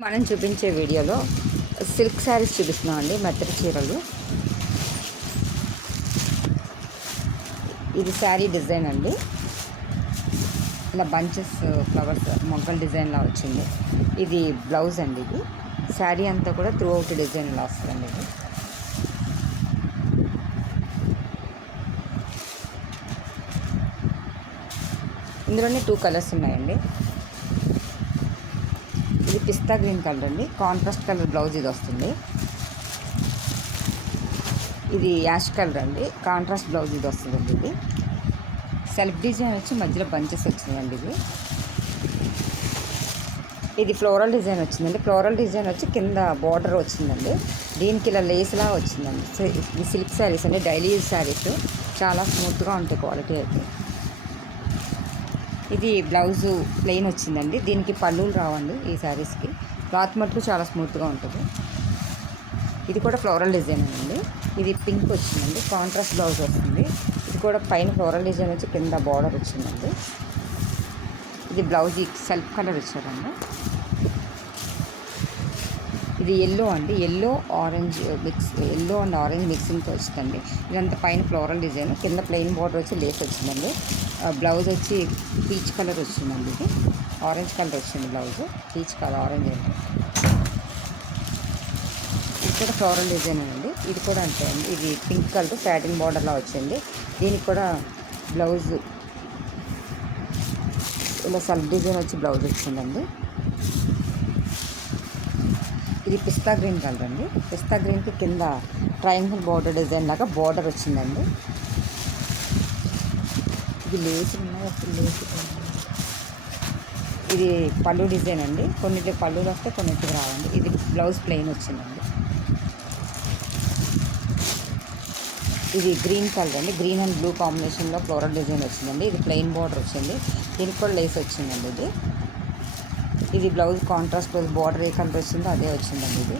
మనం చూపించే వీడియోలో సిల్క్ శారీస్ చూపిస్తున్నాం అండి. మెత్తటి చీరలు. ఇది శారీ డిజైన్ అండి. ఇలా బంచెస్ ఫ్లవర్స్ మొగ్గల డిజైన్లా వచ్చింది. ఇది బ్లౌజ్ అండి. ఇది శారీ అంతా కూడా త్రూ అవుట్ డిజైన్ ఇలా వస్తుందండి. ఇది ఇందులోనే 2 కలర్స్ ఉన్నాయండి. ఇది పిస్తా గ్రీన్ కలర్ అండి. కాంట్రాస్ట్ కలర్ బ్లౌజ్ ఇది వస్తుంది. ఇది యాష్ కలర్ అండి. కాంట్రాస్ట్ బ్లౌజ్ ఇది వస్తుందండి. ఇది సెల్ఫ్ డిజైన్ వచ్చి మధ్యలో బంచెస్ వచ్చిందండి. ఇది ఫ్లోరల్ డిజైన్ వచ్చిందండి. ఫ్లోరల్ డిజైన్ వచ్చి కింద బార్డర్ వచ్చిందండి. దీనికి ఇలా లేస్లా వచ్చిందండి. ఇది సిల్క్ శారీస్ అండి. డైలీ యూజ్ శారీస్ చాలా స్మూత్గా ఉంటాయి క్వాలిటీ అయితే. ఇది బ్లౌజు ప్లెయిన్ వచ్చిందండి. దీనికి పళ్ళులు రావండి. ఈ శారీస్కి క్లాత్ మటుకు చాలా స్మూత్గా ఉంటుంది. ఇది కూడా ఫ్లోరల్ డిజైన్ అండి. ఇది పింక్ వచ్చిందండి. కాంట్రాస్ట్ బ్లౌజ్ వస్తుంది. ఇది కూడా పైన ఫ్లోరల్ డిజైన్ వచ్చి కింద బార్డర్ వచ్చిందండి. ఇది బ్లౌజ్ సెల్ఫ్ కలర్ ఇచ్చారండి. ఇది ఎల్లో అండి. Yellow orange mix, yellow and orange మిక్సింగ్తో వచ్చిందండి. ఇదంతా పైన ఫ్లోరల్ డిజైన్, కింద ప్లెయిన్ బార్డర్ వచ్చి లేస్ వచ్చిందండి. బ్లౌజ్ వచ్చి పీచ్ కలర్ వచ్చిందండి. ఇది ఆరెంజ్ కలర్ వచ్చింది బ్లౌజ్. పీచ్ కలర్ ఆరెంజ్ అంటే ఇది కూడా ఫ్లోరల్ డిజైన్ అండి. ఇది కూడా అంతే అండి. ఇది పింక్ కలర్ సాటిన్ బార్డర్లా వచ్చింది. దీనికి కూడా బ్లౌజ్ ఇలా సెల్ఫ్ డిజైన్ వచ్చి బ్లౌజ్ వచ్చిందండి. ఇది పిస్తా గ్రీన్ కలర్ అండి. పిస్తా గ్రీన్కి కింద ట్రయాంగిల్ బార్డర్ డిజైన్ లాగా బార్డర్ వచ్చిందండి. ఇది లేస్ ఉన్నాయి. అసలు లేస్ ఇది పళ్ళు డిజైన్ అండి. కొన్నిటికి పళ్ళులు వస్తే కొన్నిటికి రావండి. ఇది బ్లౌజ్ ప్లెయిన్ వచ్చిందండి. ఇది గ్రీన్ కలర్ అండి. గ్రీన్ అండ్ బ్లూ కాంబినేషన్లో ఫ్లోరల్ డిజైన్ వచ్చిందండి. ఇది ప్లెయిన్ బార్డర్ వచ్చింది. దీనికి కూడా లేస్ వచ్చిందండి. ఇది బ్లౌజ్ కాంట్రాస్ట్ బ్లౌజ్ బార్డర్ ఏ కలర్ వచ్చిందో అదే వచ్చిందండి.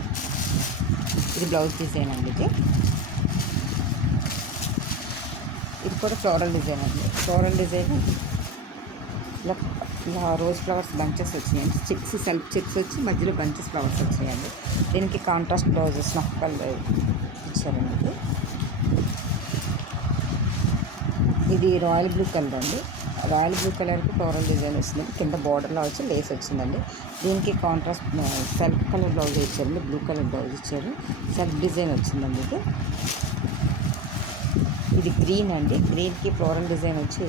ఇది బ్లౌజ్ డిజైన్ అండి. ఇది కూడా ఫ్లోరల్ డిజైన్ అండి. ఫ్లోరల్ డిజైన్ ఇలా రోజ్ ఫ్లవర్స్ బంచెస్ వచ్చినాయండి. చిప్స్ సెల్ఫ్ చిప్స్ వచ్చి మధ్యలో బంచెస్ ఫ్లవర్స్ వచ్చాయండి. దీనికి కాంట్రాస్ట్ బ్లౌజెస్ స్నఫ్ కలర్ ఇచ్చారండి. ఇది రాయల్ బ్లూ కలర్ అండి. రాయల్ బ్లూ కలర్కి ఫ్లోరల్ డిజైన్ వచ్చింది. కింద బార్డర్లో వచ్చి లేస్ వచ్చిందండి. దీనికి కాంట్రాస్ట్ సెల్ఫ్ కలర్ బ్లౌజ్ ఇచ్చారండి. బ్లూ కలర్ బ్లౌజ్ ఇచ్చారు. సెల్ఫ్ డిజైన్ వచ్చిందండి. ఇది గ్రీన్ అండి. గ్రీన్కి ఫ్లోరల్ డిజైన్ వచ్చి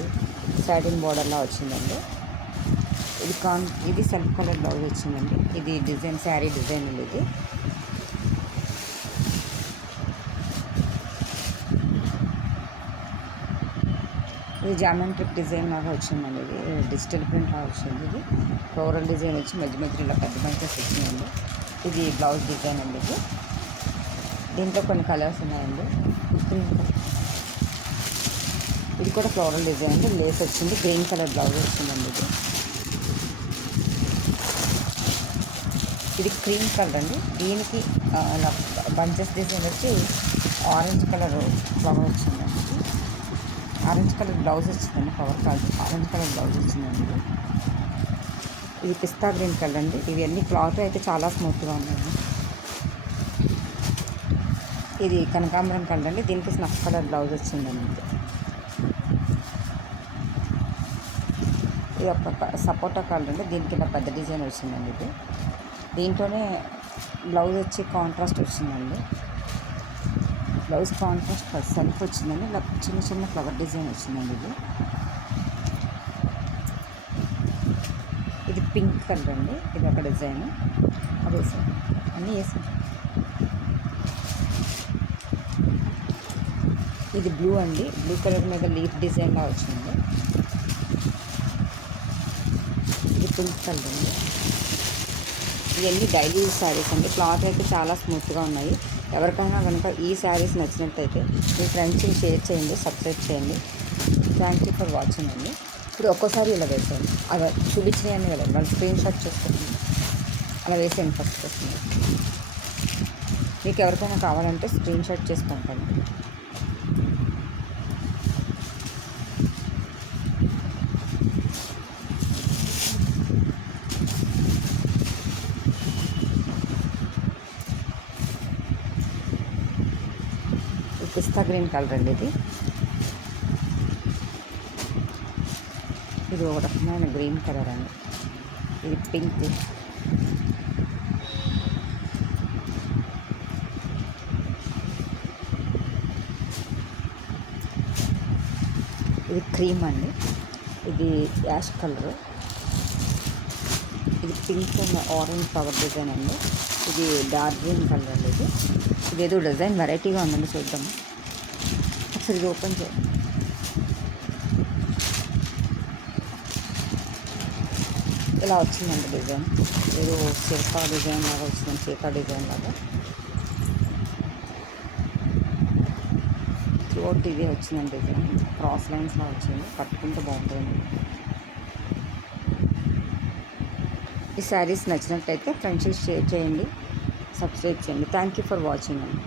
సాటిన్ బార్డర్లా వచ్చిందండి. ఇది సెల్ఫ్ కలర్ బ్లౌజ్ వచ్చిందండి. ఇది డిజైన్ శారీ డిజైన్ అండి. ఇది జామెట్రిక్ డిజైన్ లాగా వచ్చిందండి. ఇది డిజిటల్ ప్రింట్ లాగా వచ్చింది. ఇది ఫ్లోరల్ డిజైన్ వచ్చి మధ్య మధ్యలో ఇలా పెద్ద బంచెస్ వచ్చినాయండి. ఇది బ్లౌజ్ డిజైన్ అండి. దీంట్లో కొన్ని కలర్స్ ఉన్నాయండి. ఇది కూడా ఫ్లోరల్ డిజైన్ అండి. లేస్ వచ్చింది. గ్రీన్ కలర్ బ్లౌజ్ వచ్చిందండి. ఇది క్రీమ్ కలర్ అండి. దీనికి ఇలా బంచెస్ డిజైన్ వచ్చి ఆరెంజ్ కలర్ ఫ్లవర్ వచ్చిందండి. ఆరెంజ్ కలర్ బ్లౌజ్ వచ్చిందండి. ఫ్లవర్ కాదు, ఆరెంజ్ కలర్ బ్లౌజ్ వచ్చిందండి. ఇది పిస్తా గ్రీన్ కలర్ అండి. ఇవన్నీ క్లాత్ అయితే చాలా స్మూత్గా ఉన్నాయండి. ఇది కనకాంబరం కలర్ అండి. దీనికి స్నఫ్ కలర్ బ్లౌజ్ వచ్చిందండి. ఇది ఒక సపోటా కలర్ అండి. దీనికి ఇలా పెద్ద డిజైన్ వచ్చిందండి. దీంట్లోనే బ్లౌజ్ వచ్చి కాంట్రాస్ట్ వచ్చిందండి. బ్లౌజ్ కాంట్రాస్ట్ సెల్ఫ్ వచ్చిందండి. ఇలా చిన్న చిన్న ఫ్లవర్ డిజైన్ వచ్చిందండి. ఇది పింక్ కలర్ అండి. ఇది ఒక డిజైన్ అది వేసాను అన్నీ వేసాను. ఇది బ్లూ అండి. బ్లూ కలర్ మీద లీఫ్ డిజైన్లా వచ్చింది. ఇది పింక్ కలర్ అండి. ఇవన్నీ డైలీ యూజ్ శారీస్ అండి. క్లాత్ అయితే చాలా స్మూత్గా ఉన్నాయి. ఎవరికైనా కనుక ఈ శారీస్ నచ్చినట్టయితే మీ ఫ్రెండ్స్కి షేర్ చేయండి, సబ్స్క్రైబ్ చేయండి. థ్యాంక్ యూ ఫర్ వాచింగ్ అండి. ఇప్పుడు ఒక్కోసారి ఇలా వేసేయండి. అలా చూపించినవన్నీ కదా వాళ్ళు స్క్రీన్ షాట్ చేసుకోండి. అలా వేసేయండి. ఫస్ట్ వస్తుంది. మీకు ఎవరికైనా కావాలంటే స్క్రీన్ షాట్ చేసుకుంటాను. పిస్తా గ్రీన్ కలర్ అండి ఇది. ఇది ఒక రకమైన గ్రీన్ కలర్ అండి. ఇది పింక్. ఇది క్రీమ్ అండి. ఇది యాష్ కలర్. ఇది pink and orange flower design అండి. ఇది డార్క్ గ్రీన్ కలర్ అండి. ఇదేదో డిజైన్ వెరైటీగా ఉందండి, చూద్దాం ఒకసారి. ఇది ఓపెన్ చేయండి. ఇలా వచ్చిందండి డిజైన్. ఏదో శిల్పా డిజైన్ లాగా వచ్చింది, శిల్పా డిజైన్ లాగా. త్రూఅవుట్ ఇదే వచ్చిందండి డిజైన్. క్రాస్ లైన్స్లా వచ్చింది, కట్టుకుంటే బాగుంటుంది. ఈ శారీస్ నచ్చినట్లయితే ఫ్రెండ్స్కి షేర్ చేయండి, సబ్స్క్రైబ్ చేయండి. థ్యాంక్ యూ ఫర్ వాచింగ్ అండి.